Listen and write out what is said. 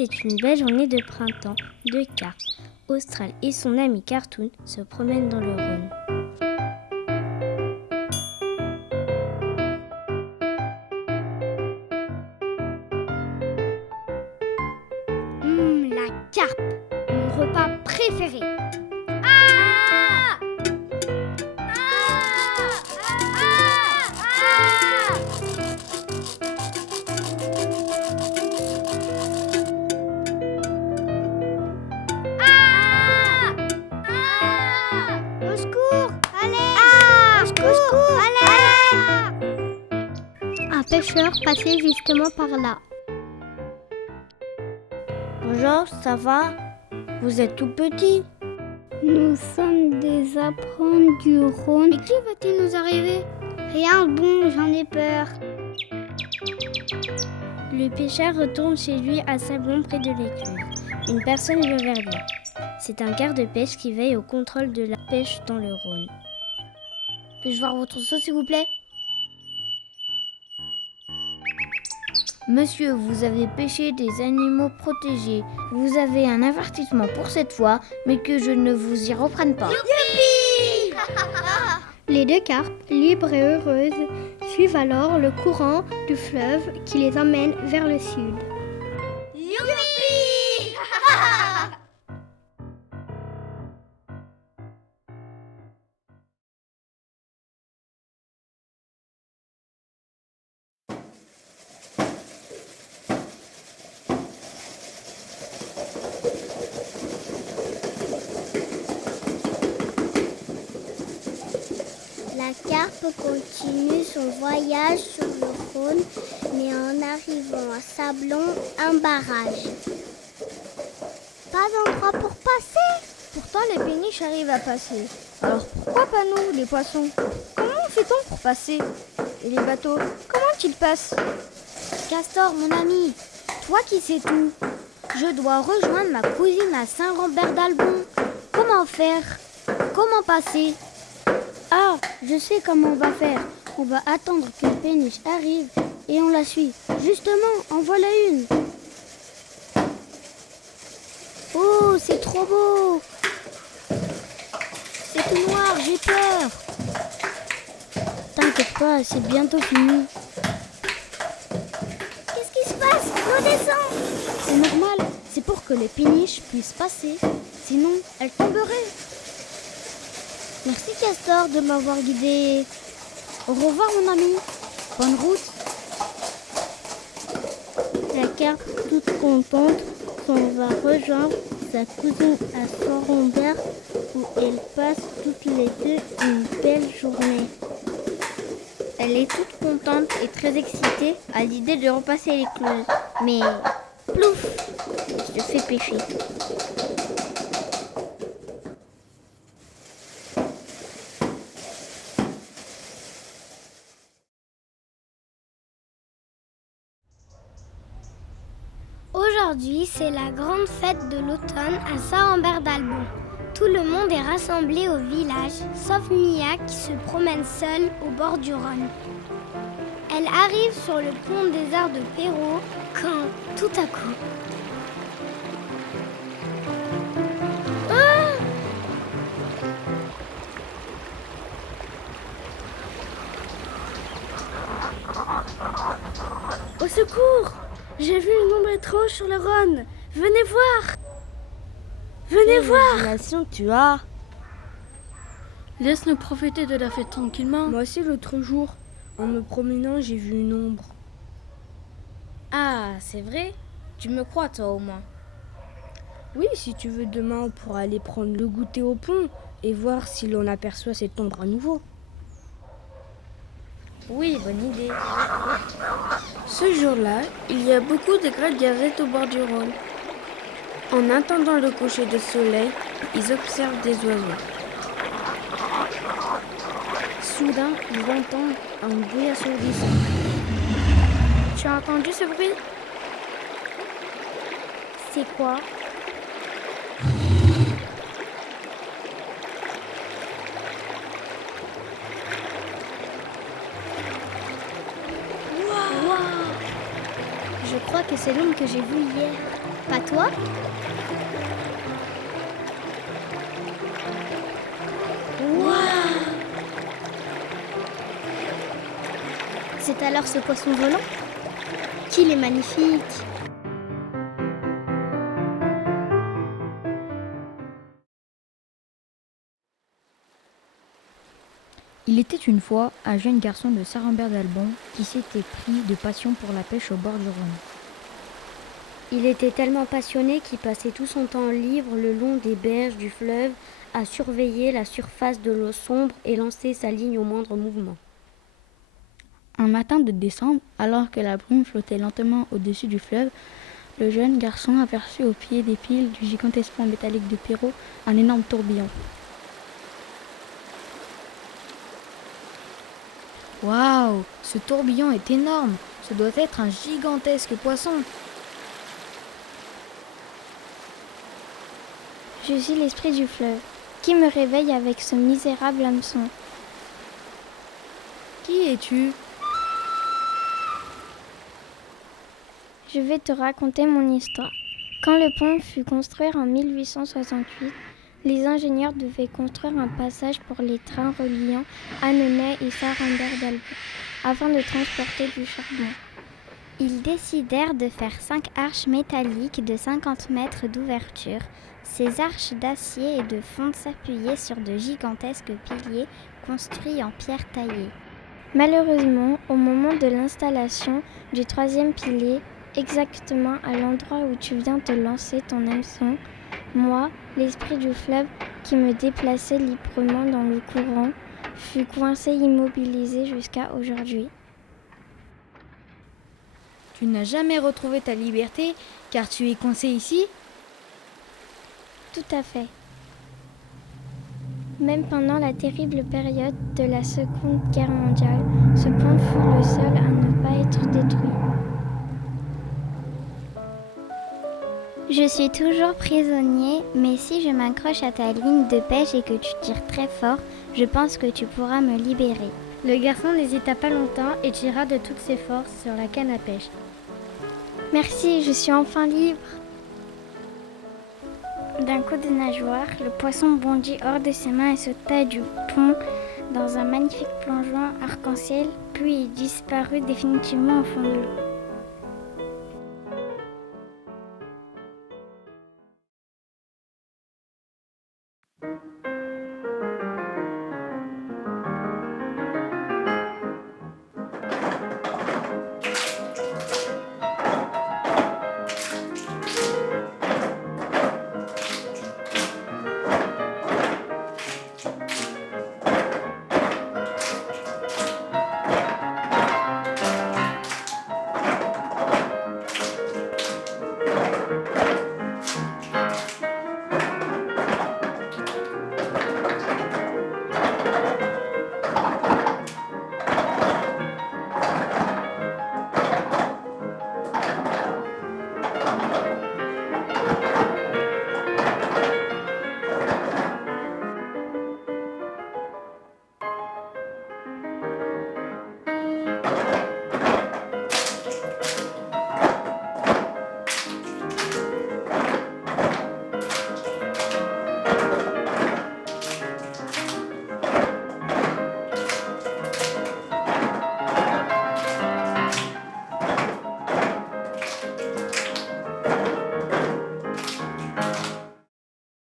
C'est une belle journée de printemps, de cartes. Austral et son ami Cartoon se promènent dans le Rhône. La carpe, mon repas préféré. Au secours, allez! Au secours, allez! Un pêcheur passait justement par là. Bonjour, ça va? Vous êtes tout petit. Nous sommes des apprenti du Rhône. Mais qui va-t-il nous arriver? Rien, bon, j'en ai peur. Le pêcheur retourne chez lui à Sablon près de l'écluse. Une personne vient vers lui. C'est un garde-pêche qui veille au contrôle de la pêche dans le Rhône. Puis-je voir votre seau, s'il vous plaît? Monsieur, vous avez pêché des animaux protégés. Vous avez un avertissement pour cette fois, mais que je ne vous y reprenne pas. Youpi! Les deux carpes, libres et heureuses, suivent alors le courant du fleuve qui les emmène vers le sud. Youpi! La carpe continue son voyage sur le Rhône, mais en arrivant à Sablon, un barrage. Pas d'endroit pour passer. Pourtant, les péniches arrivent à passer. Alors pourquoi pas nous, les poissons? Comment fait-on pour passer? Et les bateaux, comment ils passent? Castor, mon ami, toi qui sais tout, je dois rejoindre ma cousine à Saint-Rambert-d'Albon. Comment faire? Comment passer? Ah, je sais comment on va faire. On va attendre qu'une péniche arrive et on la suit. Justement, en voilà une. Oh, c'est trop beau! C'est tout noir, j'ai peur. T'inquiète pas, c'est bientôt fini. Qu'est-ce qui se passe? L'eau descend. C'est normal, c'est pour que les péniches puissent passer. Sinon, elles tomberaient. Merci Castor de m'avoir guidé. Au revoir mon ami. Bonne route. La carpe, toute contente, s'en va rejoindre sa cousine à Saint-Rambert où elles passent toutes les deux une belle journée. Elle est toute contente et très excitée à l'idée de repasser l'écluse. Mais plouf, elle se fait pêcher. Aujourd'hui, c'est la grande fête de l'automne à Saint-Rambert-d'Albon. Tout le monde est rassemblé au village, sauf Mia qui se promène seule au bord du Rhône. Elle arrive sur le pont des Arts de Perrault quand, tout à coup... Au secours! J'ai vu une ombre étrange sur le Rhône. Venez voir! Venez voir! Quelle imagination tu as! Laisse-nous profiter de la fête tranquillement. Moi aussi l'autre jour, en me promenant, j'ai vu une ombre. Ah, c'est vrai? Tu me crois toi au moins? Oui, si tu veux, demain on pourra aller prendre le goûter au pont et voir si l'on aperçoit cette ombre à nouveau. Oui, bonne idée. Ce jour-là, il y a beaucoup de gratte-gazettes au bord du Rhône. En attendant le coucher de soleil, ils observent des oiseaux. Soudain, ils entendent un bruit assourdissant. Tu as entendu ce bruit? C'est quoi? Je crois que c'est l'homme que j'ai vu hier. Pas toi? C'est alors ce poisson volant? Qu'il est magnifique! Il était une fois un jeune garçon de Saint-Rambert-d'Albon qui s'était pris de passion pour la pêche au bord du Rhône. Il était tellement passionné qu'il passait tout son temps libre le long des berges du fleuve à surveiller la surface de l'eau sombre et lancer sa ligne au moindre mouvement. Un matin de décembre, alors que la brume flottait lentement au-dessus du fleuve, le jeune garçon aperçut au pied des piles du gigantesque pont métallique de Perrault un énorme tourbillon. Waouh, ce tourbillon est énorme. Ce doit être un gigantesque poisson. Je suis l'esprit du fleuve, qui me réveille avec ce misérable hameçon. Qui es-tu? Je vais te raconter mon histoire. Quand le pont fut construit en 1868, les ingénieurs devaient construire un passage pour les trains reliant Annonay et Saint-Rambert-d'Albon afin de transporter du charbon. Ils décidèrent de faire 5 arches métalliques de 50 mètres d'ouverture. Ces arches d'acier et de fonte s'appuyaient sur de gigantesques piliers construits en pierre taillée. Malheureusement, au moment de l'installation du 3e pilier, exactement à l'endroit où tu viens de lancer ton hameçon, moi, l'esprit du fleuve qui me déplaçait librement dans le courant, fut coincé immobilisé jusqu'à aujourd'hui. Tu n'as jamais retrouvé ta liberté car tu es coincé ici? Tout à fait. Même pendant la terrible période de la Seconde Guerre mondiale, ce pont fut le seul à ne pas être détruit. Je suis toujours prisonnier, mais si je m'accroche à ta ligne de pêche et que tu tires très fort, je pense que tu pourras me libérer. Le garçon n'hésita pas longtemps et tira de toutes ses forces sur la canne à pêche. Merci, je suis enfin libre. D'un coup de nageoire, le poisson bondit hors de ses mains et sauta du pont dans un magnifique plongeon arc-en-ciel, puis il disparut définitivement au fond de l'eau.